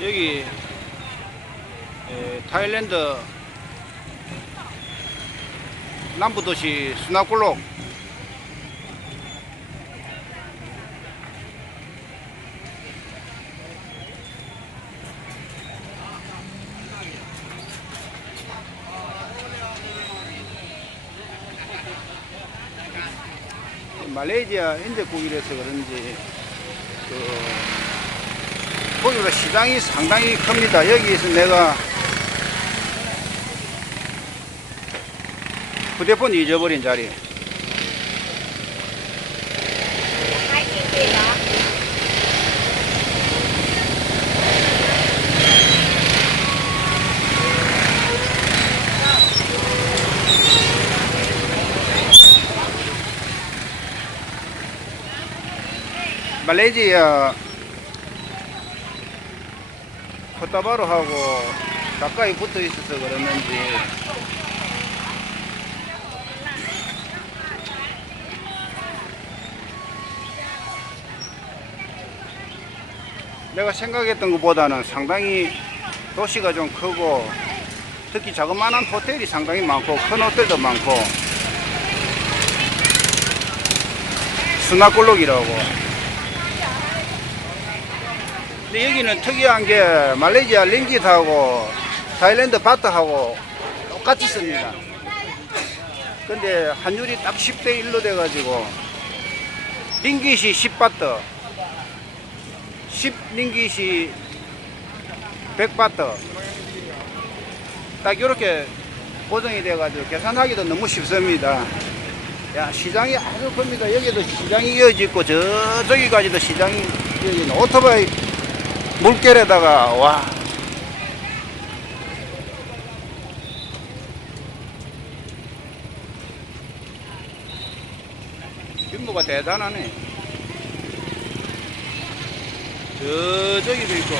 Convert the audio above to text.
여기 에, 타일랜드 남부 도시 수나꿀록 말레이시아 인제국이라서 그런지 그 고기가 시장이 상당히 큽니다. 여기에서 내가 휴대폰 잊어버린 자리. 말레이시아 코타바로 하고 가까이 붙어 있어서 그러는지. 내가 생각했던 것보다는 상당히 도시가 좀 크고 특히 자그마한 호텔이 상당히 많고 큰 호텔도 많고 수나골록이라고 근데 여기는 특이한 게 말레이시아 링깃하고 타일랜드 바트하고 똑같이 씁니다. 근데 환율이 딱 10대 1로 돼가지고 링깃이 10바트, 10 링깃이 100바트 딱 이렇게 고정이 돼가지고 계산하기도 너무 쉽습니다. 야 시장이 아주 큽니다. 여기도 시장이 이어져 있고 저저기까지도 시장이 이어져 있는 오토바이 물결에다가 와. 규모가 대단하네. 저 저기도 있고